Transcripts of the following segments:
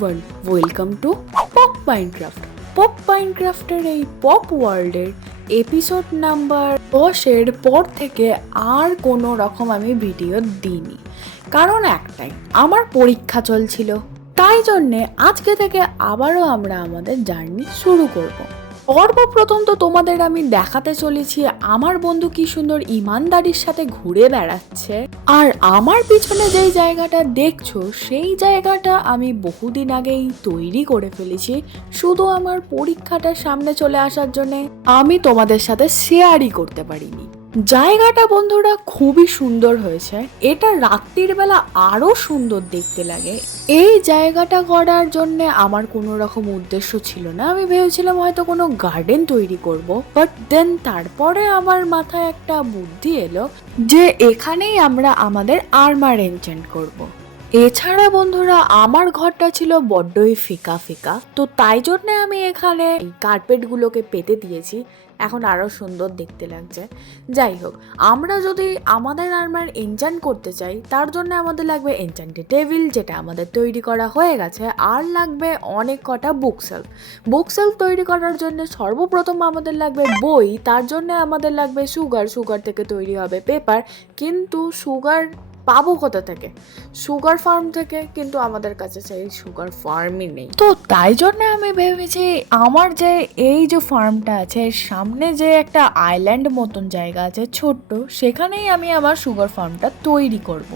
Everyone, welcome to pop Minecraft. Pop মাইনক্রাফটের এই pop ওয়ার্ল্ডের এপিসোড নাম্বার 10-এর পর থেকে আর কোনো রকম আমি ভিডিও দিইনি, কারণ একটাই, আমার পরীক্ষা চলছিল। তাই জন্যে আজকে থেকে আবারও আমরা আমাদের জার্নি শুরু করব। সর্বপ্রথম তো তোমাদের আমি দেখাতে চলেছি আমার বন্ধু কি সুন্দর ইমানদারির সাথে ঘুরে বেড়াচ্ছে। আর আমার পিছনে যেই জায়গাটা দেখছো সেই জায়গাটা আমি বহুদিন আগেই তৈরি করে ফেলেছি, শুধু আমার পরীক্ষাটার সামনে চলে আসার জন্য আমি তোমাদের সাথে শেয়ারই করতে পারিনি। জায়গাটা বন্ধুরা খুবই সুন্দর হয়েছে, এটা রাত্রির বেলা আরো সুন্দর দেখতে লাগে। এই জায়গাটা করার জন্য আমার কোনো রকম উদ্দেশ্য ছিল না, আমি ভেবেছিলাম হয়তো কোনো গার্ডেন তৈরি করব, বাট দেন তারপরে আমার মাথায় একটা বুদ্ধি এলো যে এখানেই আমরা আমাদের আর্মার এনচেন্ট করব। এছাড়া বন্ধুরা আমার ঘরটা ছিল বড্ডই ফিকা ফিকা, তো তাই জন্য আমি এখানে কার্পেটগুলোকে পেতে দিয়েছি, এখন আরও সুন্দর দেখতে লাগছে। যাই হোক, আমরা যদি আমাদের আর্মার এনচান্ট করতে চাই তার জন্য আমাদের লাগবে এনচান্টেড টেবিল, যেটা আমাদের তৈরি করা হয়ে গেছে, আর লাগবে অনেক কটা বুকশেলফ। বুকশেলফ তৈরি করার জন্য সর্বপ্রথম আমাদের লাগবে বই, তার জন্য আমাদের লাগবে সুগার থেকে তৈরি হবে পেপার, কিন্তু সুগার পাবো কোথা থেকে? সুগার ফার্ম থেকে, কিন্তু আমাদের কাছে সেই সুগার ফার্মই নেই। তো তাই জন্য আমি ভেবেছি আমার যে এই যে ফার্মটা আছে সামনে যে একটা আইল্যান্ড মতন জায়গা আছে ছোট্ট, সেখানেই আমি আমার সুগার ফার্মটা তৈরি করব।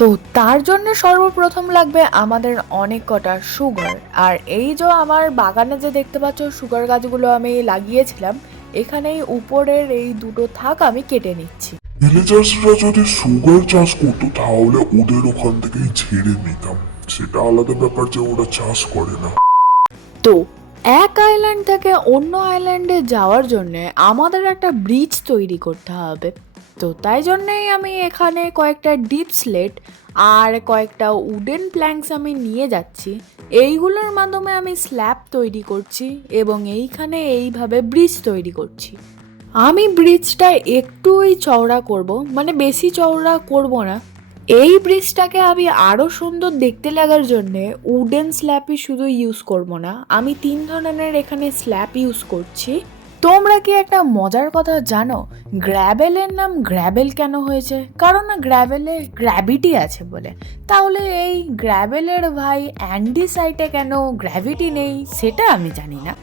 তো তার জন্য সর্বপ্রথম লাগবে আমাদের অনেক কটা সুগার। আর এই যে আমার বাগানে যে দেখতে পাচ্ছ সুগার গাছগুলো আমি লাগিয়েছিলাম, এখানেই উপরের এই দুটো থাক আমি কেটে নিচ্ছি। ভিলেজার্সরা যদি সুগার চাষ করতো তাহলে ওদের ওখান থেকেই ছেড়ে নিতাম, সেটা আলাদা ব্যাপার যে ওরা চাষ করে না। তো এক আইল্যান্ড থেকে অন্য আইল্যান্ডে যাওয়ার জন্য আমাদের একটা ব্রিজ তৈরি করতে হবে। তো তাই জন্যেই আমি এখানে কয়েকটা ডিপ স্লেট আর কয়েকটা উডেন প্ল্যাঙ্কস আমি নিয়ে যাচ্ছি, এইগুলোর মাধ্যমে আমি স্ল্যাব তৈরি করছি এবং এইখানে এইভাবে ব্রিজ তৈরি করছি। আমি ব্রিজটা একটুই চওড়া করব, মানে বেশি চওড়া করব না। এই ব্রিজটাকে আমি আরও সুন্দর দেখতে লাগার জন্যে উডেন স্ল্যাবই শুধু ইউজ করব না, আমি 3 ধরনের এখানে স্ল্যাব ইউজ করছি। তোমরা কি একটা মজার কথা জানো, গ্র্যাবেলের নাম গ্র্যাবেল কেন হয়েছে? কারণ না গ্র্যাবেলে গ্র্যাভিটি আছে বলে। তাহলে এই গ্র্যাবেলের ভাই অ্যান্ডিসাইটে কেন গ্র্যাভিটি নেই সেটা আমি জানি না।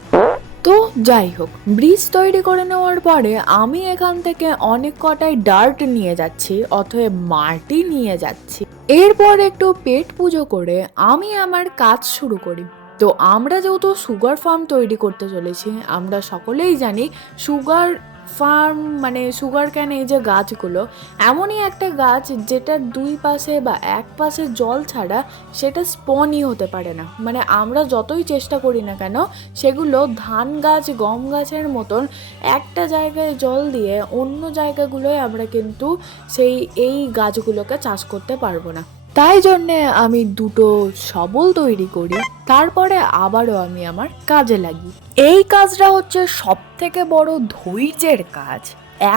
তো যাই হোক, ব্রিজ তৈরি করে নেওয়ার পরে আমি এখান থেকে অনেক কটাই ডার্ট নিয়ে যাচ্ছি, অথবা মাটি নিয়ে যাচ্ছি। এরপর একটু পেট পুজো করে আমি আমার কাজ শুরু করি। তো আমরা যেহেতু সুগার ফার্ম তৈরি করতে চলেছি, আমরা সকলেই জানি সুগার ফার্ম মানে সুগার ক্যান, এই যে গাছগুলো এমনই একটা গাছ যেটার দুই পাশে বা এক পাশে জল ছাড়া সেটা স্পনই হতে পারে না। মানে আমরা যতই চেষ্টা করি না কেন সেগুলো ধান গাছ গম গাছের মতন একটা জায়গায় জল দিয়ে অন্য জায়গাগুলোয় আমরা কিন্তু এই গাছগুলোকে চাষ করতে পারবো না। তাই জন্যে আমি দুটো সবল তৈরি করি, তারপরে আবারও আমি আমার কাজে লাগি। এই কাজটা হচ্ছে সব থেকে বড় ধৈর্যের কাজ।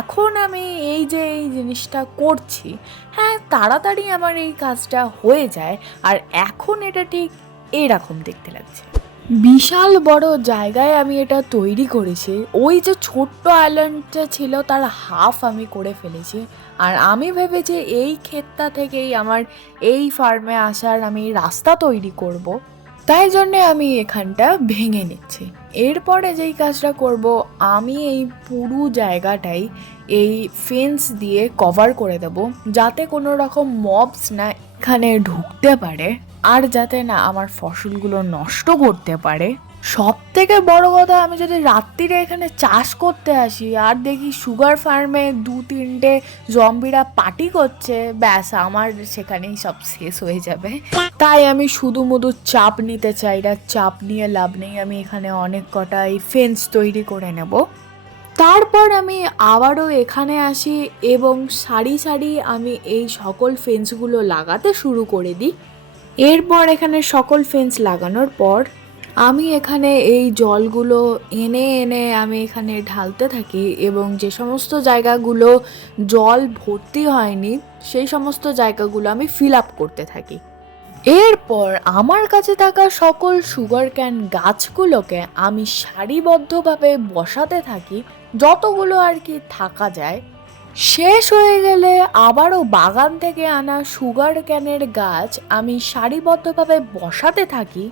এখন আমি এই যে এই জিনিসটা করছি, হ্যাঁ তাড়াতাড়ি আমার এই কাজটা হয়ে যায়, আর এখন এটা ঠিক এরকম দেখতে লাগছে। বিশাল বড় জায়গায় আমি এটা তৈরি করেছি, ওই যে ছোট্ট আইল্যান্ডটা ছিল তার হাফ আমি করে ফেলেছি। আর আমি ভেবেছি এই ক্ষেতটা থেকেই আমার এই ফার্মে আসার আমি রাস্তা তৈরি করব, তাই জন্যে আমি এখানটা ভেঙে নিচ্ছি। এরপরে যেই কাজটা করব, আমি এই পুরো জায়গাটাই এই ফেন্স দিয়ে কভার করে দেব, যাতে কোনো রকম মবস না এখানে ঢুকতে পারে, আর যাতে না আমার ফসলগুলো নষ্ট করতে পারে। সব থেকে বড় কথা, আমি যদি রাত্রিরে এখানে চাষ করতে আসি আর দেখি সুগার ফার্মে 2-3টে জম্বিরা পার্টি করছে, ব্যাস আমার সেখানেই সব শেষ হয়ে যাবে। তাই আমি শুধুমুধু চাপ নিতে চাই না, চাপ নিয়ে লাভ নেই, আমি এখানে অনেক কটা এই ফেন্স তৈরি করে নেব। তারপর আমি আবারও এখানে আসি এবং সারি সারি আমি এই সকল ফেন্সগুলো লাগাতে শুরু করে দিই। এরপর এখানে সকল ফেন্স লাগানোর পর আমি এখানে এই জলগুলো এনে এনে আমি এখানে ঢালতে থাকি, এবং যে সমস্ত জায়গাগুলো জল ভর্তি হয়নি সেই সমস্ত জায়গাগুলো আমি ফিল আপ করতে থাকি। এরপর আমার কাছে থাকা সকল সুগার ক্যান গাছগুলোকে আমি সারিবদ্ধভাবে বসাতে থাকি, যতগুলো আর কি থাকা যায়। শেষ হয়ে গেলে আবারও বাগান থেকে আনা সুগার ক্যানের গাছ আমি সারিবদ্ধভাবে বসাতে থাকি।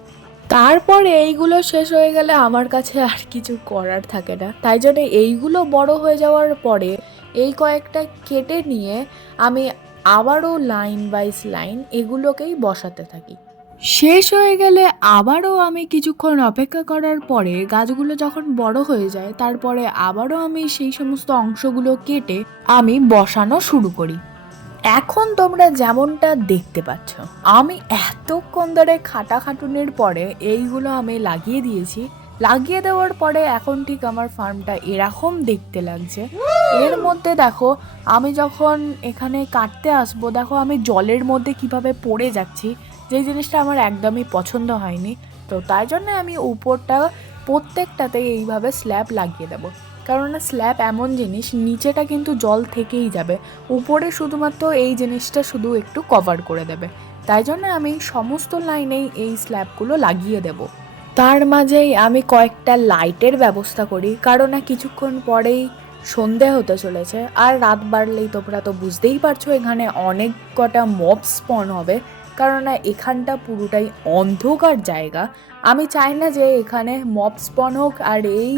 তারপরে এইগুলো শেষ হয়ে গেলে আমার কাছে আর কিছু করার থাকে না, তাই জন্য এইগুলো বড় হয়ে যাওয়ার পরে এই কয়েকটা কেটে নিয়ে আমি আবারও লাইন বাইজ লাইন এগুলোকেই বসাতে থাকি। শেষ হয়ে গেলে আবারও আমি কিছুক্ষণ অপেক্ষা করার পরে গাছগুলো যখন বড় হয়ে যায়, তারপরে আবারও আমি সেই সমস্ত অংশগুলো কেটে আমি বসানো শুরু করি। এখন তোমরা যেমনটা দেখতে পাচ্ছ, আমি এতক্ষণ ধরে খাটাখাটুনির পরে এইগুলো আমি লাগিয়ে দিয়েছি। লাগিয়ে দেওয়ার পরে এখন ঠিক আমার ফার্মটা এরকম দেখতে লাগছে। এর মধ্যে দেখো, আমি যখন এখানে কাটতে আসবো, দেখো আমি জলের মধ্যে কিভাবে পড়ে যাচ্ছি, যেই জিনিসটা আমার একদমই পছন্দ হয়নি। তো তাই জন্য আমি উপরটা প্রত্যেকটাতে এইভাবে স্ল্যাব লাগিয়ে দেবো, কারণ স্ল্যাব এমন জিনিস নিচেটা কিন্তু জল থেকেই যাবে, উপরে শুধুমাত্র এই জিনিসটা শুধু একটু কভার করে দেবে। তাই জন্য আমি সমস্ত লাইনেই এই স্ল্যাবগুলো লাগিয়ে দেব। তার মাঝেই আমি কয়েকটা লাইটের ব্যবস্থা করি, কারণ কিছুক্ষণ পরেই সন্ধে হতে চলেছে, আর রাত বাড়লেই তোমরা তো বুঝতেই পারছো এখানে অনেক কটা মব স্পন হবে, কারণ এখানটা পুরোটাই অন্ধকার জায়গা। আমি চাই না যে এখানে মব স্পন হোক আর এই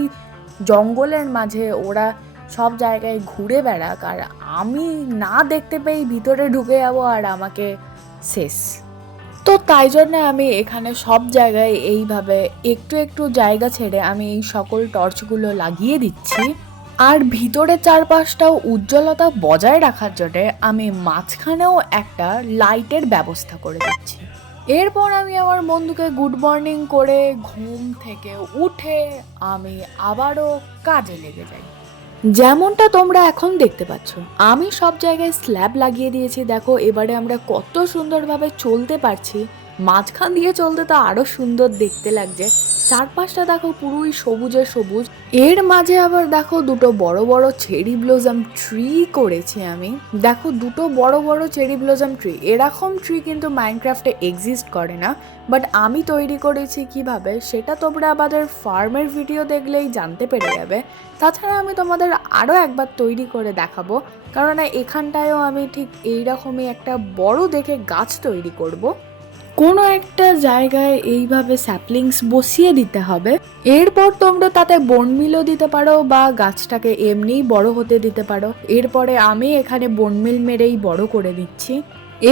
জঙ্গলের মাঝে ওরা সব জায়গায় ঘুরে বেড়াক, আর আমি না দেখতে পেয়ে ভিতরে ঢুকে যাবো আর আমাকে শেষ। তো তাই জন্য আমি এখানে সব জায়গায় এইভাবে একটু একটু জায়গা ছেড়ে আমি এই সকল টর্চগুলো লাগিয়ে দিচ্ছি। আর ভিতরে চারপাশটাও উজ্জ্বলতা বজায় রাখার জন্য আমি মাঝখানেও একটা লাইটের ব্যবস্থা করে দিচ্ছি। এরপর আমি আমার বন্ধুকে গুড মর্নিং করে ঘুম থেকে উঠে আমি আবারও কাজে লেগে যাই। যেমনটা তোমরা এখন দেখতে পাচ্ছ, আমি সব জায়গায় স্ল্যাব লাগিয়ে দিয়েছি। দেখো এবারে আমরা কত সুন্দরভাবে চলতে পারছি, মাঝখান দিয়ে চলতে তো আরো সুন্দর দেখতে লাগছে। চারপাশটা দেখো পুরোই সবুজে সবুজ, এর মাঝে আবার দেখো দুটো বড় বড় চেরি ব্লসম ট্রি করেছি আমি। দেখো দুটো বড় বড় চেরি ব্লসম ট্রি, এরকম ট্রি কিন্তু মাইনক্রাফটে এক্সিস্ট করে না, বাট আমি তৈরি করেছি কিভাবে সেটা তোমরা আমাদের ফার্মের ভিডিও দেখলেই জানতে পেরে যাবে। তাছাড়া আমি তোমাদের আরও একবার তৈরি করে দেখাবো, কারণ এখানটায়ও আমি ঠিক এইরকমই একটা বড় দেখে গাছ তৈরি করব। কোনো একটা জায়গায় এইভাবে স্যাপলিংস বসিয়ে দিতে হবে। এরপর তোমরা তাতে বনমিলও দিতে পারো বা গাছটাকে এমনিই বড় হতে দিতে পারো। এরপরে আমি এখানে বনমিল মেরেই বড় করে দিচ্ছি।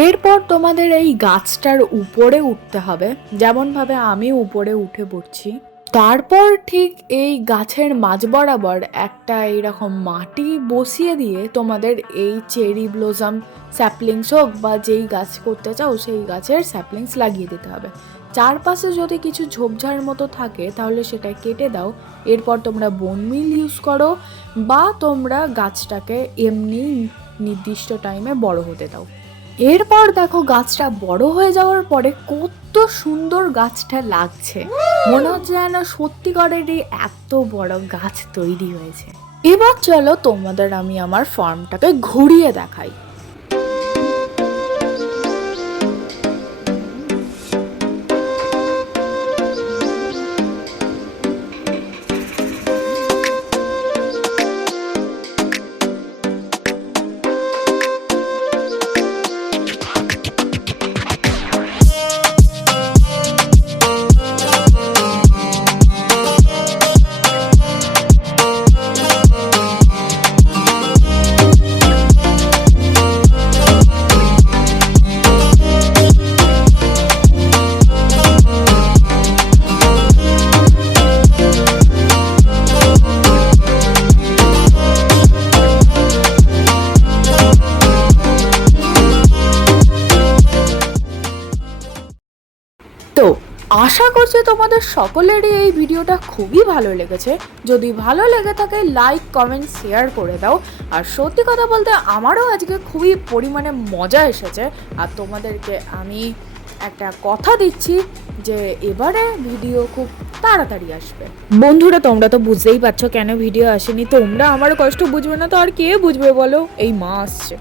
এরপর তোমাদের এই গাছটার উপরে উঠতে হবে, যেমনভাবে আমি উপরে উঠে পড়ছি। তারপর ঠিক এই গাছের মাঝ বরাবর একটা এইরকম মাটি বসিয়ে দিয়ে তোমাদের এই চেরি ব্লসম স্যাপলিংস হোক বা যেই গাছ করতে চাও সেই গাছের স্যাপলিংস লাগিয়ে দিতে হবে। চারপাশে যদি কিছু ঝোপঝাড় মতো থাকে তাহলে সেটা কেটে দাও। এরপর তোমরা বনমিল ইউজ করো বা তোমরা গাছটাকে এমনি নির্দিষ্ট টাইমে বড় হতে দাও। এরপর দেখো গাছটা বড় হয়ে যাওয়ার পরে কত সুন্দর গাছটা লাগছে, মনে হচ্ছে যেন সত্যিকারেরই এত বড় গাছ তৈরি হয়েছে। এবার চলো তোমাদের আমি আমার ফার্মটাকে ঘুরিয়ে দেখাই। তো আশা করছি তোমাদের সকলেরই এই ভিডিওটা খুবই ভালো লেগেছে। যদি ভালো লেগে থাকে লাইক কমেন্ট শেয়ার করে দাও। আর সত্যি কথা বলতে আমারও আজকে খুবই পরিমাণে মজা এসেছে। আর তোমাদেরকে আমি একটা কথা দিচ্ছি যে এবারে ভিডিও খুব তাড়াতাড়ি আসবে। বন্ধুরা তোমরা তো বুঝতেই পারছো কেন ভিডিও আসেনি, তোমরা আমার কষ্ট বুঝবে না তো আর কে বুঝবে বলো, এই মা আসছে।